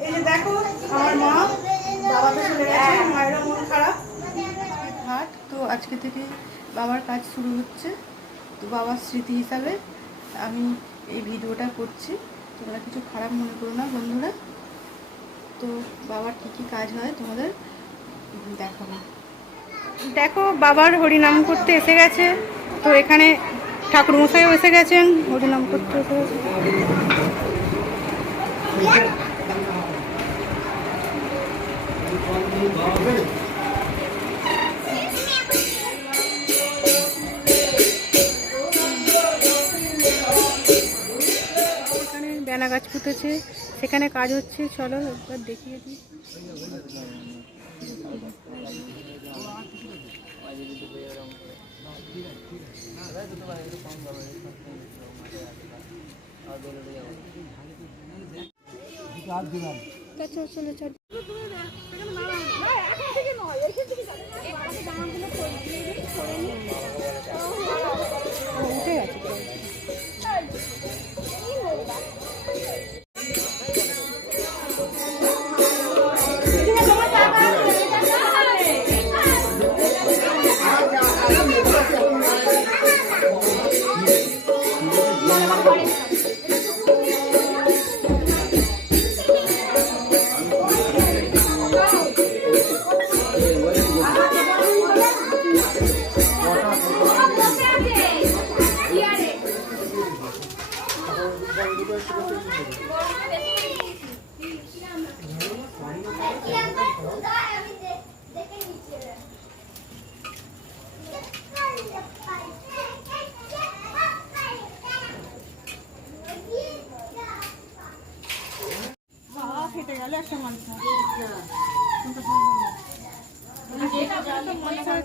এই যে দেখো আমার মা বাবা তো চলে গেছে, মায়েরও মন খারাপ। হাট তো আজকে থেকে বাবার কাজ শুরু হচ্ছে, তো বাবার স্মৃতি হিসাবে আমি এই ভিডিওটা করছি। তোমরা কিছু খারাপ মনে করো না বন্ধুরা। তো বাবার কী কী কাজ হয় তোমাদের দেখাবো। দেখো বাবার হরিনাম করতে এসে গেছে, তো এখানে ঠাকুরমশাইও এসে গেছেন, হরিনাম করতে এসে গেছে। এখানে বেনা গাছ পুঁতেছে, সেখানে কাজ হচ্ছে, চলো একবার দেখিয়ে দিই। চলো চলো উঠে গেছে।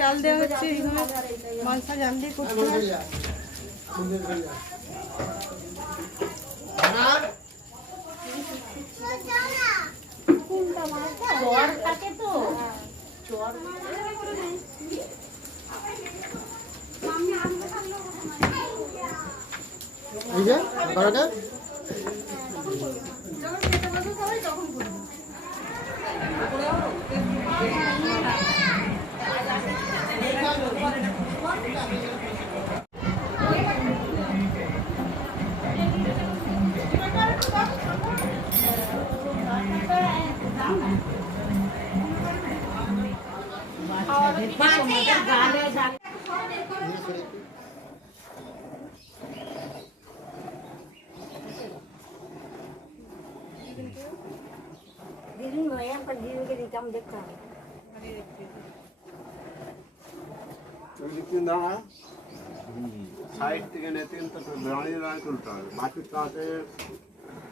জাল দেওয়া হচ্ছে, মালসা জাল দিয়ে করতে হয়।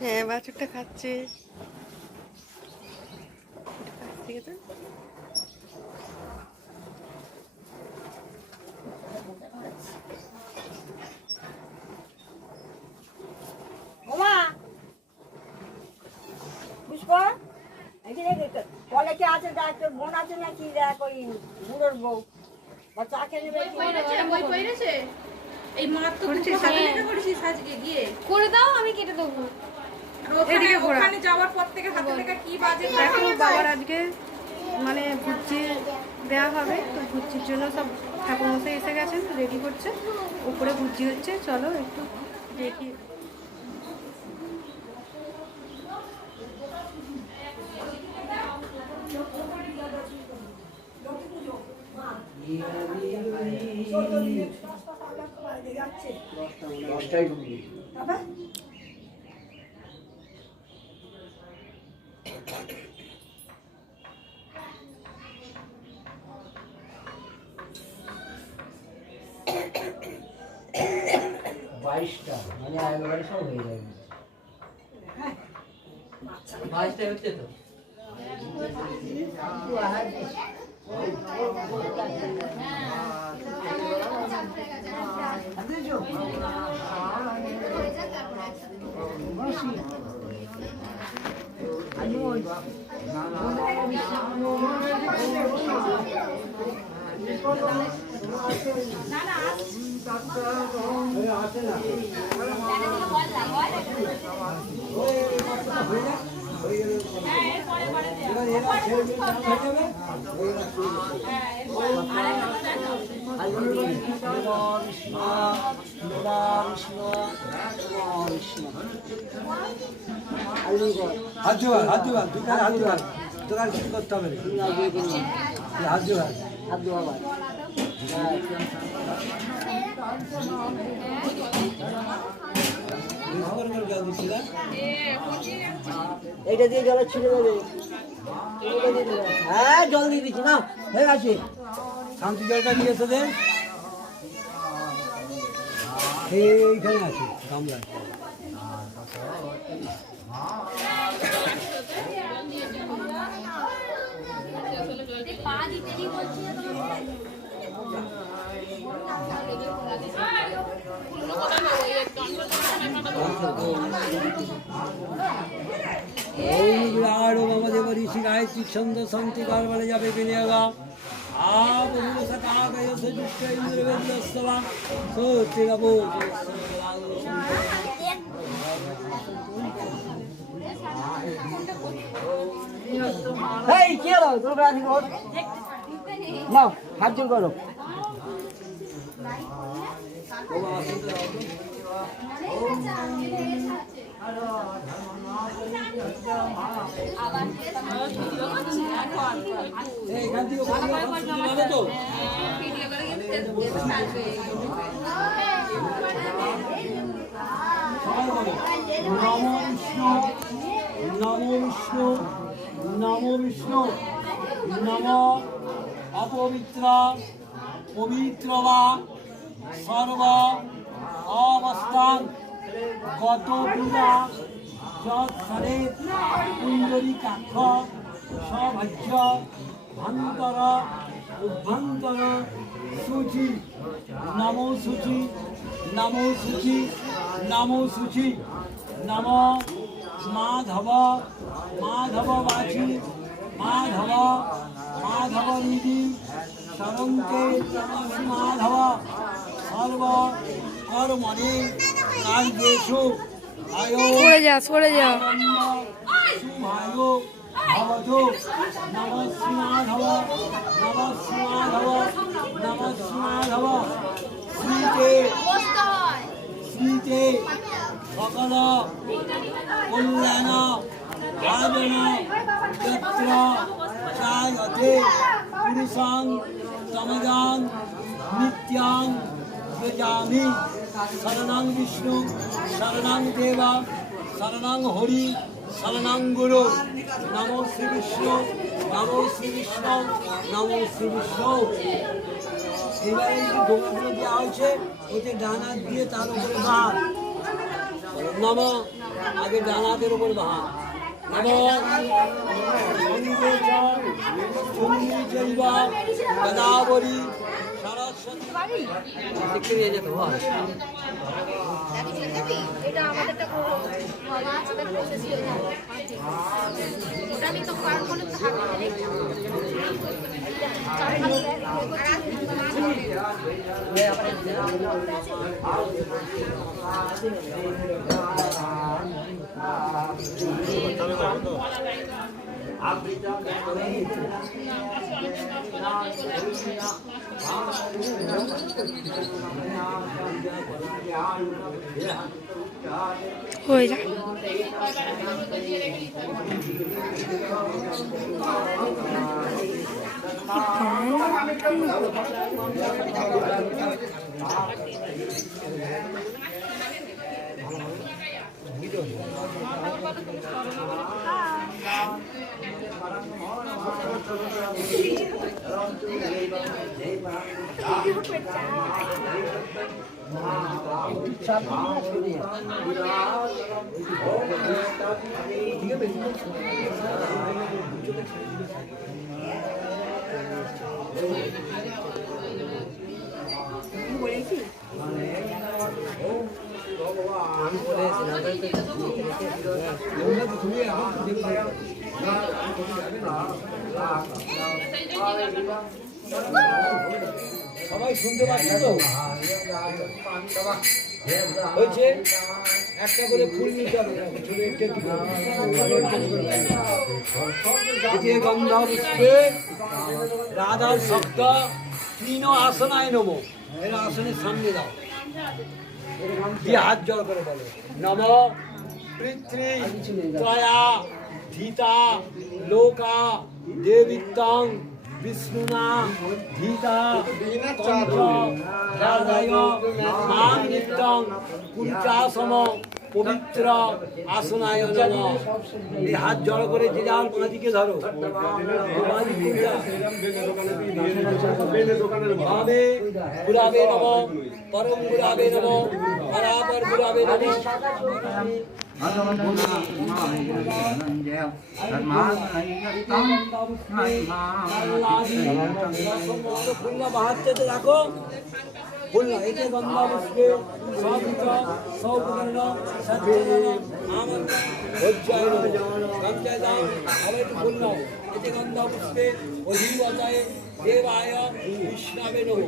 হ্যাঁ বাছুরটা খাচ্ছে। বলে কি আছে দেখ, তোর বোন আছে নাকি দেখ, ওই বুড়োর বউ বা চা খেয়ে নেবে। এই মাত্র সাজকে গিয়ে করে দাও, আমি কেটে দেবো। ওখানে যাওয়ার পর থেকে হাতে লেখা কি বাজে। দেখো বাবার আজকে মানে ভুচি দেওয়া হবে, তো ভুচির জন্য সব ঠাকুরমশাই এসে গেছেন, রেডি করছে, উপরে ভুচি হচ্ছে। চলো একটু দেখি। বাইশটা মানে একবারে সব হয়ে যাবে। 22টা হচ্ছে তো। এবার এরা ছেড়ে দিয়ে চান হয়ে যাবে। হাত জোগাড়, হাত জোগাড়, দুটো হাত জোগাড়। তোকে আর কিছু করতে হবে না। হাত জোগাড়। জল দিচ্ছি না? এইটা দিয়ে জল ছিঁড়ে দেবে। হ্যাঁ জল দিয়ে দিচ্ছি না হয়ে গেছে। শান্তি জলটা নিয়ে এসে দেন। এইখানে আছে গামলায়। ओम मम ऋषि गायत्री छंद संति काल वाले जावे बिनेगा आप गुरु सका गयो से दुष्ट इंद्र वेदस्तवा सो तेरा बोल এই কে হলো তোমরা দেখো নাও হাত জোর করো এখান থেকে ভালো তো নমো বিষ্ণু নমো বিষ্ণু নমো বিষ্ণু নমো অপবিত্র পবিত্র বা সর্ব অবস্থান গত পূজা যৎসরে কুণ্ডলী কাক্ষ সভাজ্য ভান্তর উদ্ভন্তর সূচি নমো সূচি নমো সূচি নমো সূচি নম মাধব মাধব বাচি মাধব মাধব নিধি শরঙ্কে মাধব সর্ব কর্মণি কার্যেষু সরে যা সরে যা শুভায় ভবতু নমঃ শ্রীমাধব নমঃ শ্রীমাধব নমঃ শ্রীমাধব শ্রীতে শ্রীতে সকল কল্যাণ ভাজন যত্র চায়তে পুরুষাং তমজাং নিত্যাং যজামি শরণাং বিষ্ণু শরণাং দেবা শরণাং হরি শরণাং গুরু নমো শ্রী বিষ্ণু নমো শ্রী বিষ্ণু নমো শ্রী বিষ্ণু। এবারে এই যে ডোঙাগুলো দেওয়া হয়েছে ওতে ডানা দিয়ে তার উপরে বাহার নম আগে ডানাদের উপরে বাহার গদাবরী সরস্বতী দেখতে নিয়ে যেতে হয়। এটা আমাদেরটা প্রসেস হয়ে যাবে ওটা আমি তো পার করলে তো হাত হয়ে যা সবাই শুনতে পাচ্ছি তো? হয়েছে একটা করে ফুল নিতে হবে ছোট একটু একটু করে। এই যে গন্ধা পুষ্পে রাধার শক্ত তিন আসনায় নম, এর আসনের সামনে দাও, দিয়ে হাত জড় করে বলো নম পৃথ্বী ত্রয়া ধীতা লোকা দেবিত্তং বিষ্ণুনা ধীতা তন্ত্র রাধায় মাং নিত্যং পুঞ্চাসম পবিত্র আসনায় নম। এই হাত জড়ো করে যে যার বাঁদিকে ধরো, ভাবে গুরাবে নম, পরম গুরাবে নম, পরাপর গুরাবে নম। বাহাত্তর রাখো বললো এতে গন্ধা পুষ্পে সবিত সৌপকর্ণ সজ্জন আমার ভজ্জায় গঞ্জায় দাও। আবার একটু বললো এতে গন্ধা পুষ্পে অধিবতায় দেবায় বিষ্ণাবে নহ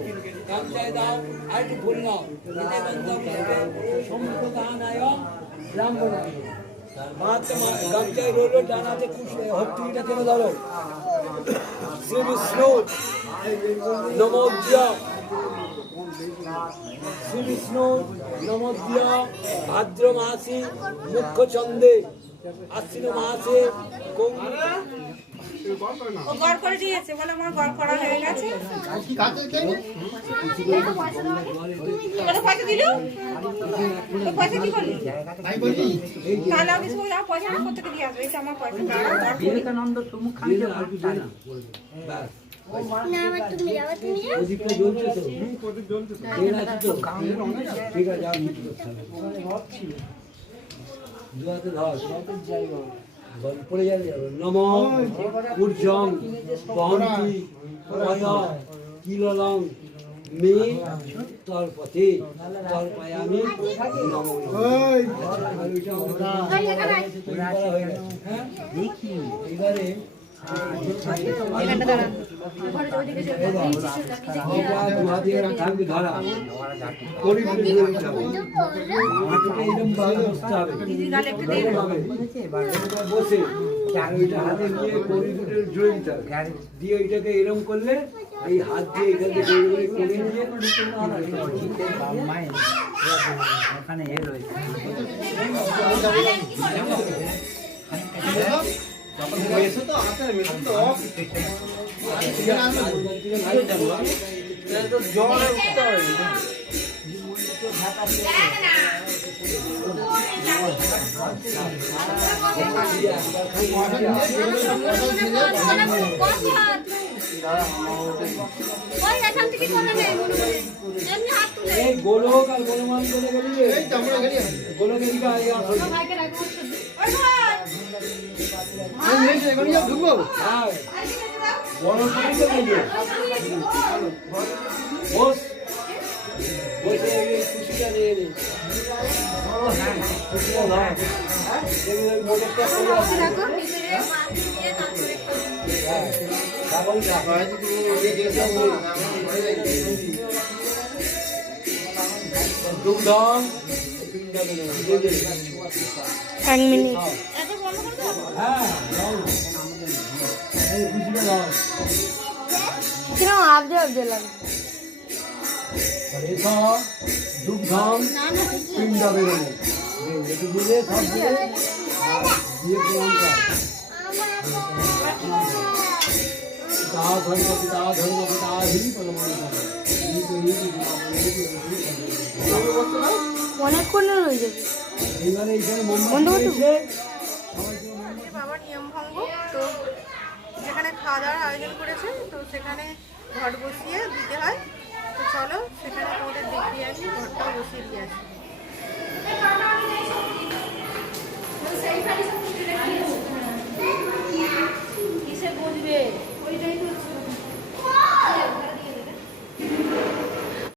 গঞ্জায় দাও। আর একটু বললো এতে গন্ধা পুষ্পে সম্প্রদানায় ব্রাহ্মণ মহাত্মা গঞ্জায় রইল ডানাতে হট্টুটা কেন ধরো শ্রী বিষ্ণু নমোদ্য শ্রী বিষ্ণু নমোদ্য ভাদ্র মাসে মুখ্য চন্দে আশ্বিন মাসে ও গড় করে দিয়েছে বলে আমার গড় করা হয়ে গেছে। কত পয়সা দিল? তো পয়সা কি করলি? কাল অফিস করে যাও, পয়সা আমার কোথেকে দিয়ে আসবে? এটা আমার পয়সা। বিবেকানন্দ সম্মুখ খান না আমার তুমি যাও, তুমি যাও। প্রদীপটা জ্বলছে তো? ঠিক আছে আর কিছু করতে হবে না। দুয়াতে ধর পড়ে যাবে। নম ঊর্জং বহন্তি পয় কিললং মে তর পথে তর পায়ামি নম। দেখি এবারে থাকবে ধরা বসে ওইটা হাতে নিয়ে করিডোরে জুড়ে দিতে হবে, দিয়ে ওইটাকে এরম করলে এই হাত দিয়ে এটাকে করে নিয়ে ওখানে এ রয়েছে এই গোলক আর গোলমান বলে গেলি গোলক এদিকে ঢুকবো বড় বস বসে খুশিটা নিয়ে নে এক মিনিট কিরকম আবজে আবজে লাগে। দুগ্ধম পিণ্ড বেরোনো একটু দিলে সব দিয়ে দিয়ে প্রণাম কর। পিতা ধর্ম পিতা ধর্ম পিতা হি প্রণাম কর। অনেকক্ষণ হয়ে যাবে। এইবারে এইখানে মোমবাতি এসে বাবার নিয়ম ভঙ্গ, তো যেখানে খাওয়া দাওয়ার আয়োজন করেছে তো সেখানে ঘট বসিয়ে দিতে হয়। তো চলো সেখানে তোমাদের দেখিয়ে আসি, ঘরটাও বসিয়ে দিয়ে আসি। কিসে বুঝবে